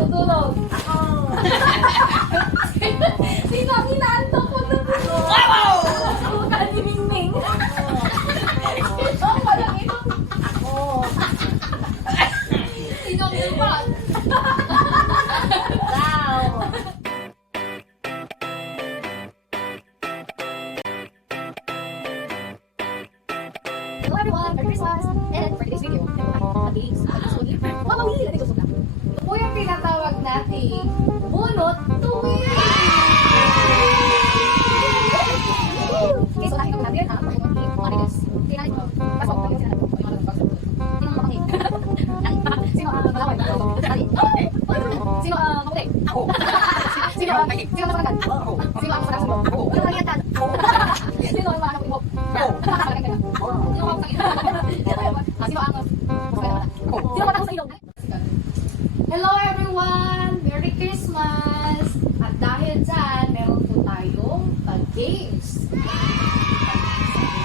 natutulog? Ako! Sino ang inaantok mo na? Ako! Mukha ni Mingming. Sino ang walang ito? Ako! Sino ang lupat? Wow! Hello everyone, Merry Christmas! And for today's video, games. Mamawili na gusto na. Ito po yung tinatawag nating bunot tuwi! Okay, so nakikita ko natin ang pagkakas mga videos. Tingnan ko. Pasok, tayo sila. Sino ang makanig? Sino ang malaway? Sino ang maputi? Ako! Sino ang masaranggan? Ako! Sino ang masarang sulo? Ako! Sino ang liatan? Sino ang mga kapimok? Ako! Sino ang masakit? Sino ang masakit? Sino ang Ako! Sino ang matakot sa ilong? Hello everyone! Merry Christmas! At dahil dyan, meron po tayong games.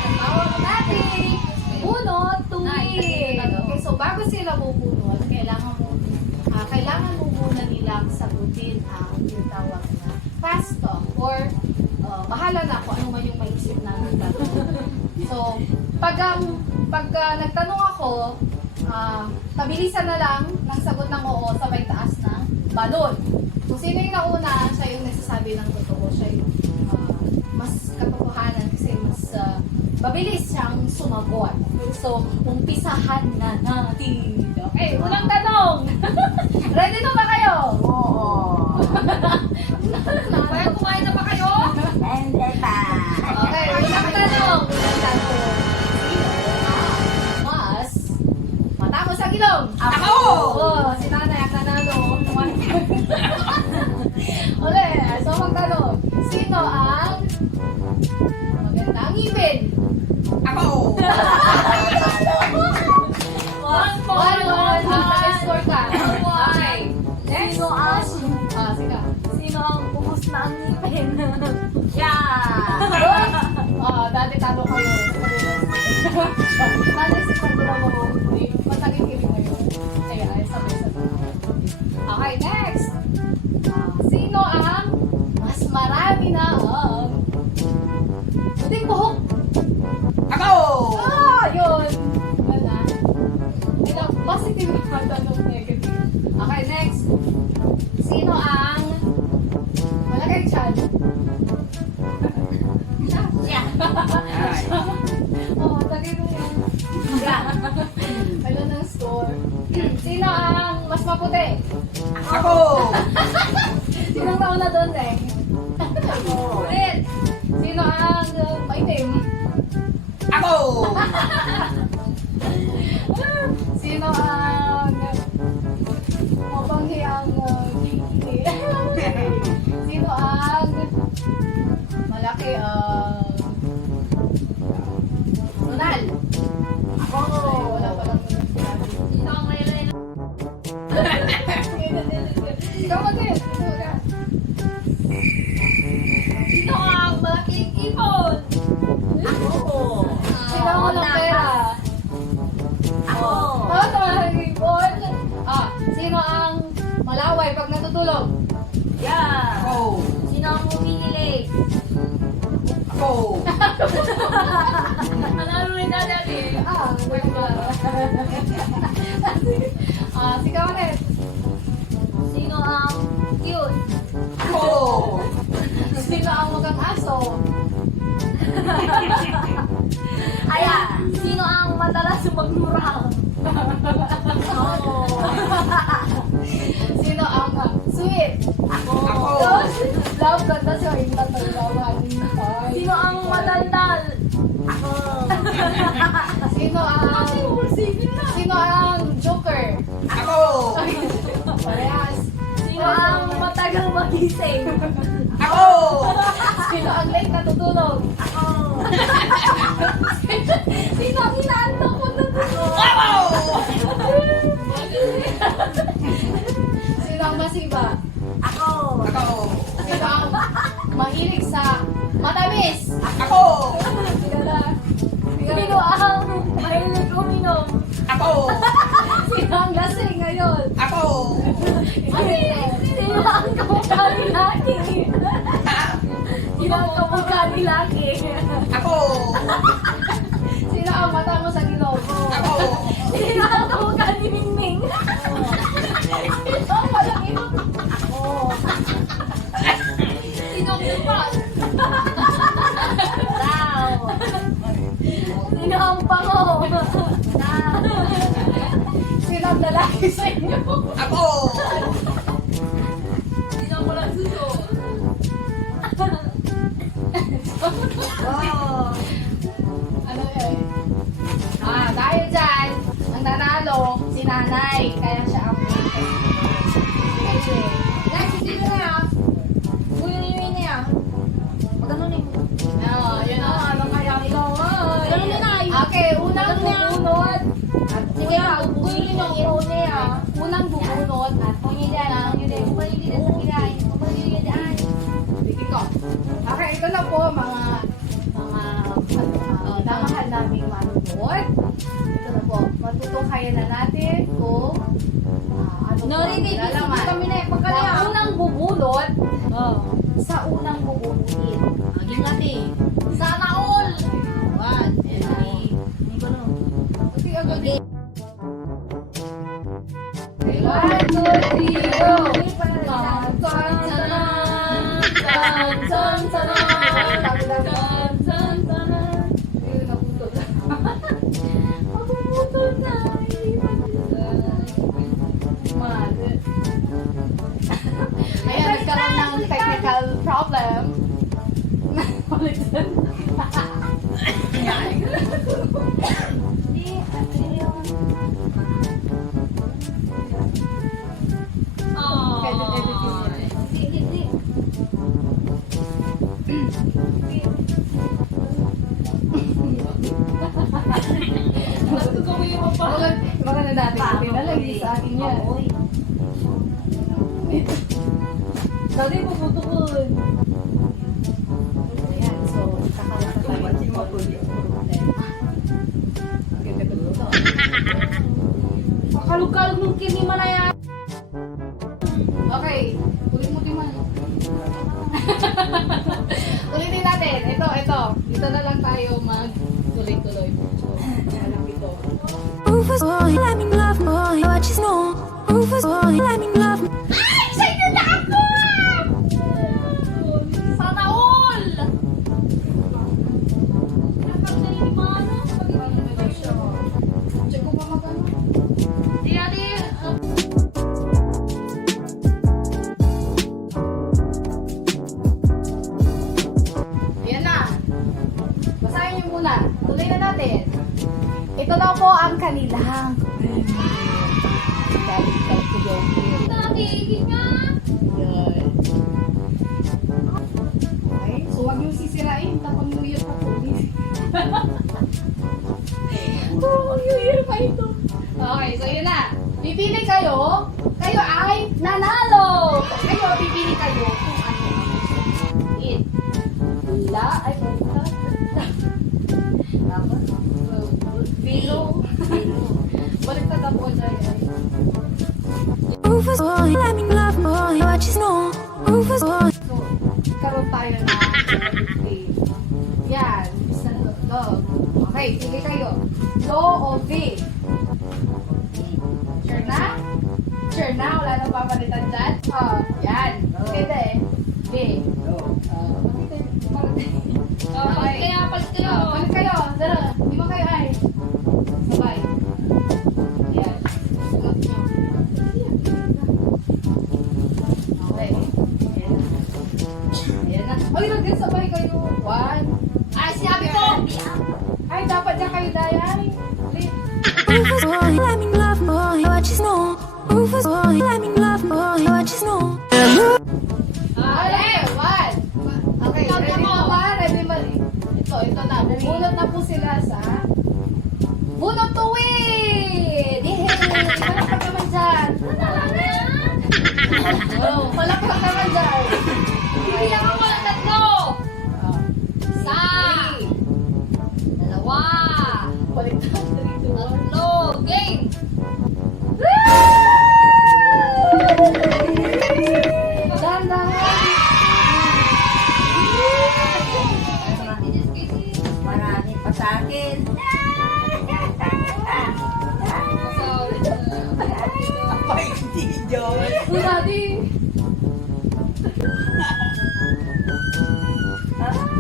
Ang tawag natin, bunot tuwi. Okay, so bago sila bubunot, kailangan mo muna nilang sagutin ang tinatawag na fast talk or bahala na kung ano man yung maisip natin. So, pag nagtanong ako, tabilisan na lang ng sagot ng oo sabay taas ng balon. Kung sino yung nauna, siya yung nagsasabi ng totoo. Siya yung mas katotohanan kasi mas mabilis siyang sumagot. So, umpisahan na natin. Okay, unang tanong. Ready na ba kayo? Oo! Kaya kumain na ba kayo? Hindi pa! Okay, unang tanong. Mas matapos ang ilong. Ako! Oo, si nanay ang nanalo. Ulit, so magtanong. Sino ang magandang ngipin? Ako! One. Score ka. Okay. Next. Sino ang... Sige. Sino ang buhos na ang ngipin? Yeah! Dati talo kayo. Dati si Pandora mo. Mataging kilig ngayon. Kaya ay sabay-sabay. Okay, next. Sino ang mas marami na ang puting buhok? Ako! Yun. Wala. Ilang positive na tanong negative. Okay, next. Sino ang malagay chan? Yeah! Tagay mo yan. Yeah! Ano ng score? Sino ang mas maputi? Ako! Sino ang nauna doon, eh? Ako! Ulit! Sino ang maitim? Ako! Sino ang mabanghi ang kikili? Sino ang malaki ang nunal? Ako! Wala palang nunal sinabi. Sino ang may Ikaw mag-get. Sino ang malaking ipon? Ako! Sino ang walang pera? Ako! Malaking ipon. Sino ang malaway pag natutulog? Yeah! Ako! Sino ang humihilig? Ako! Manalo rin na dati. Sigaw ulit. Sino ang cute? Ako! Sino ang mukhang aso? Ayan! Sino ang madalas magmura? Sino ang sweet? Ako! Love ganda siya. Yung tatalawan. Sino ang madaldal? Ako! Sino ang joker? Ako! Parehas. Sino ang matagal magising? Ako! Sino ang late natutulog? Ako! Sino ang inaantok mo natutulog? Ako! Sino ang masiba? Ako! Ako! Sino ang mahilig sa matamis? Ako! Sino ang mahilig uminom? Ako! Sino ang lasing ngayon? Ako! Sino ang kamukha ni Lucky? Sino ang kamukha ni Lucky? Ako! Sino ang mata mo sa gilobo? Ako! Sino ang kamukha ni Mingming? Ito ang malaki mo. Oo. Sino ang lupas? Daw. Sino ang pango? Daw. Sino ang lalaki sa inyo? Ako! Sino ang walang suso? Oh! Ano yun? Dahil dyan, ang nanalo, si nanay. Kaya siya ang winner. Guys, sino na yan? Uy, na yan. Magano na yun? Yun ang ano kaya ito. Ganun na na. Okay, unang Ganun na. bubunot. At Sige, uy, yung irone ah. unang bubunot at Sige ko. Okay, ito na po namahal naming manunod. Ito na po. Matutukayan na natin kung ano po ang nilalaman. kami na eh. Sa unang bubunot, Oh. sa unang bubunutin. Aging natin. Sana all! 1, 2, 3. Hindi ko no. Okay, agad. Okay. 1, 2, 3, go! Ayan, nagkaroon ng technical problem. Ulitin. Baka na natin. Hindi na lang sa akin yan. Dati puputukod. Ayan, so, kakaroon na tayo. Makalug-kalug nung kini man na yan. Okay, ulit-ulit man. Ulitin natin. Ito. Dito na lang tayo mag-tuloy-tuloy. So, alam ito. Rufus boy, let me love boy, what you know? Rufus boy, let me love. Ay! Sa'yo na ako! Sana all! Kapag naniniwala, Check ko pa magano. di natin. Ayan na. Basahin niyo muna. Tuloy na natin. Ito daw po ang kanilang galing kay Kuya Will. Natigil nga! Yun. Okay, so wag yung sisirain. Tapang New Year pa po. Oh, New Year pa ito. Okay, so yun na. Pipili kayo. Kayo ay nanalo. Kayo, pipili kayo kung ano ang gusto niyo. La, ay, Bilo. Balik na po dyan. Rufus boy, let me love boy, what you know? Rufus boy. So, karoon tayo na yan. Isa na dog. Okay, sige kayo. Law of V. Sure na? Sure na? Wala nang papalitan dyan? Oh, yan. Pwede eh. V. Palit kayo, palit kayo. Palit kayo. Dara. Di ba kayo ay? Sabay. Yan. Sulat nyo. Okay. Yan na. Yan na. Ay, nagkasabay kayo. 1. Ay, sinabi ko! Ay, dapat dyan kayo dayan. Ulit. Rufus boy, let me love boy, what you know? Rufus boy, let me love boy, what you know? Okay, 1. Okay, Ikaw ready mo. na ba? Ready ba? Ito na. Bunot na po sila sa Bunot to win! Yay! Palakpak naman dyan. Oh, palakpak naman dyan. Bibilang ako ng tatlo! Oh. Isa! Dalawa! Balik na. 3, 2, 1. Tatlo! Game! Oh, Daddy.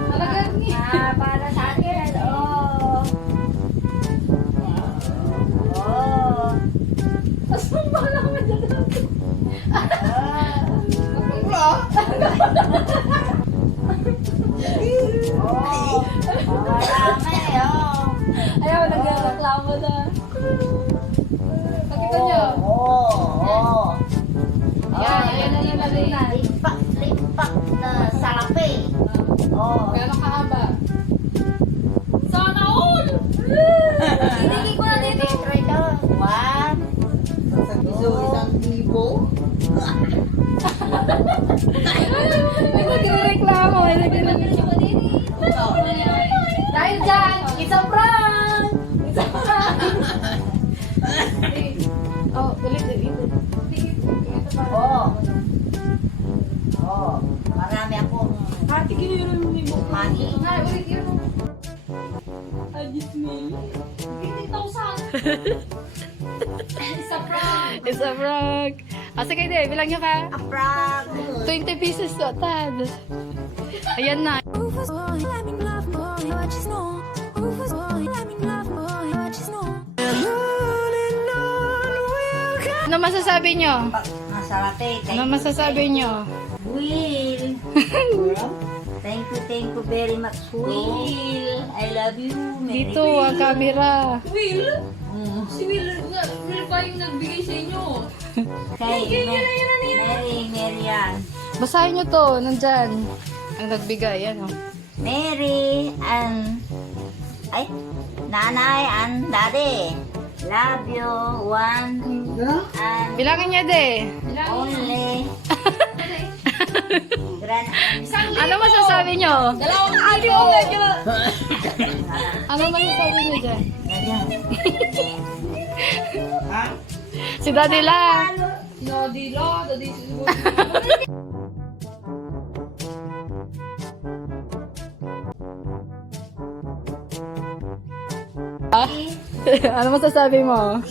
Talagang niya. Para sa akin. Oh. Oh. Asan ba naman dyan? Oh. Marami, oh. Ayaw, nagreklamo na. Pakita niyo. Oh. Yan, yan na yung malinan. Limpak na salapi. Oh. Gano'ng kahaba? Sana all! Hindi ko na dito. One. May nagre-reklamo. May nagre-reklamo. Dahil dyan, it's a prank! It's a prank! Oh, ulit. Oh. Oh. Marami akong Ate, ginirin mo yung buko. money. Ay, ulit yun. Agis me. 50,000. It's a prank. It's a prank. Sige, de, bilang nyo ka. A prank. 20 pieces to, tad. Ayan na. Rufus boy, I'm in love boy, what you know? Rufus boy, I'm in love boy, what you know? Ano masasabi nyo? Masarate. Ano masasabi nyo? Will. Thank you very much, Will. I love you. Merry Dito, ang camera. Will? Si Will pa yung nagbigay sa inyo. Kay Mary yan. Basahin nyo to, nandyan. Ang nagbigay, yan o. Mary and Nanay and Daddy. Love you. One and Bilangin nyo, de. only. Grand Ano masasabi nyo? Dalawang kilo. Ano masasabi nyo dyan? Ganyan. Si Daddy lang. Daddy. Ano masasabi mo?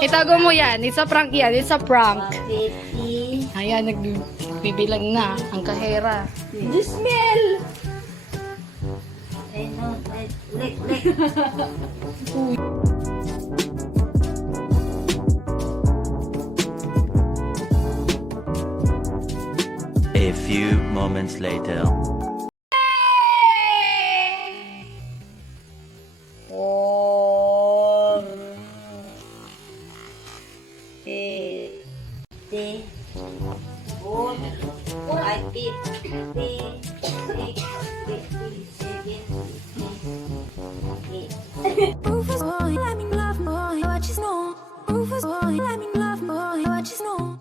Itago mo yan. It's a prank yan. It's a prank. 50. Ayan, nagbibilang na ang kahera. Smell. Eh, no, let. A few moments later. Om. Rufus boy, I'm in love boy, what you know? Rufus boy, I'm in love boy, what you know?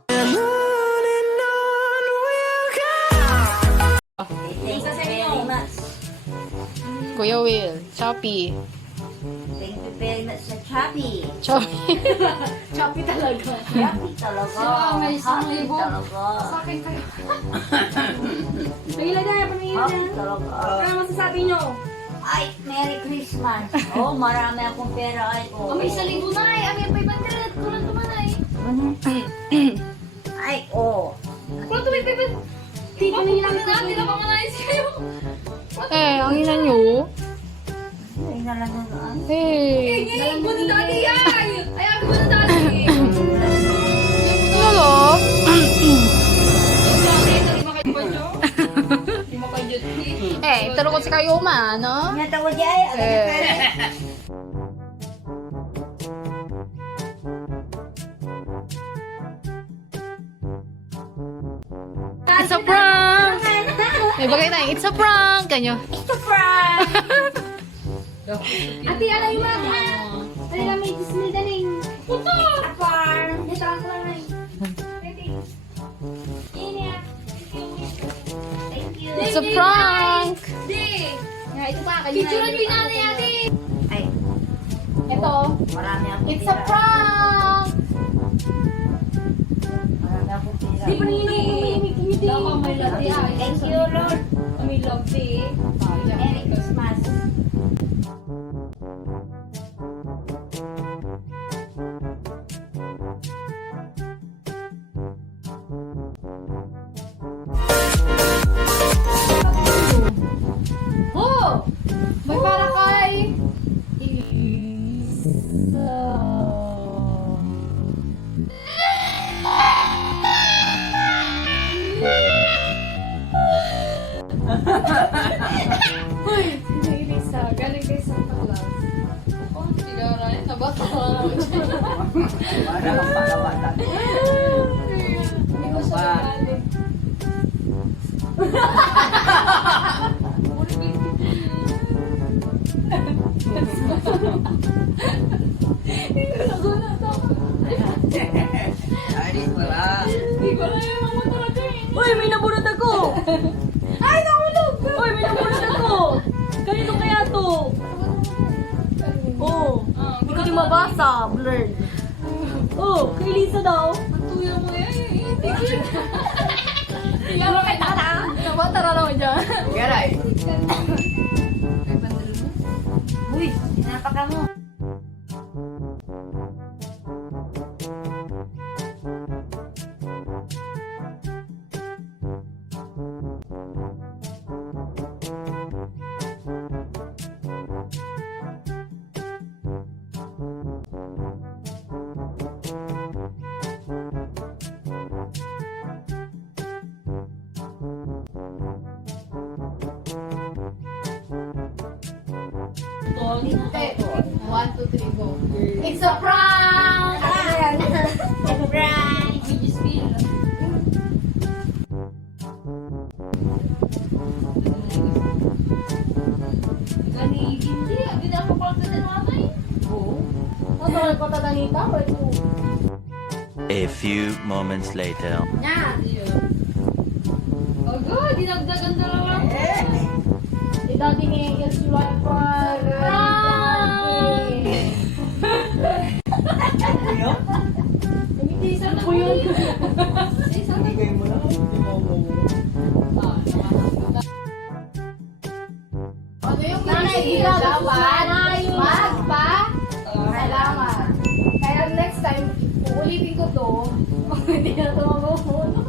Thank you very much. Kuya Will, Shopee. Thank you very much sa Chappy. Shopee. Choppy talaga. Chappy talaga. May isang Happy libo. talaga. Sa akin kayo. Pangilad talaga. Ano masasabi nyo? Ay, Merry Christmas. Oh, marami akong pera. Ay, oh. May 1,000 na eh. Ami, 500. Kulang naman ay. Ay, oh. Kulang may 500. Dito na lang natin. Napanganayos kayo. Ang ina nyo. Ay, nalagaan. Hey. Ngayon, buno dati ay. Ay, ako buno dati. Lolo. Taro ko si kayo ma, no? Natawa di ay. It's a prank! May bagay na, it's a prank! Kanyo. It's a prank. Ate, alay mo ako. Alay lang, may Disney daling. Puto! Apar. Dito ako lang ay. Ready? Ini ah. Thank you. It's a prank! Di! Ito pa, kanina. Picturean mo yung nanay ate. Ay, Ito. marami akong It's a pera. prank! Marami akong pera. Di pa nanginigimik-imik. Daw ka may love di ay. Thank you, Lord. May love di. Merry Christmas. Hindi ko siya magaling. Uy, may nabunod ako! Ay, nahulog! Uy, may nabunod ako! Kanino kaya to? Oh, hindi ko din mabasa. Blurred. Oh, kay Lisa daw. Tuyo mo yan. Yaro kay Tata. Nabatara naman dyan. Garay. Uy, pinapaka mo. Okay. 1, 2, 3, go. It's a prank! Hindi, hindi na ako pala sa nanay. Oo. Ano na ko tatanita? Wait ko. A few moments later. Nya! Ogo, dinagdagan na lang. Di dati ni Ilse Wiper. Hindi isa na po yun. Ibigay mo na. Hindi mo. Ano yung Nanay, hindi ginagawa dapat nanay. magpa salamat. Kaya next time, uulitin ko to. Hindi na to mabubuno.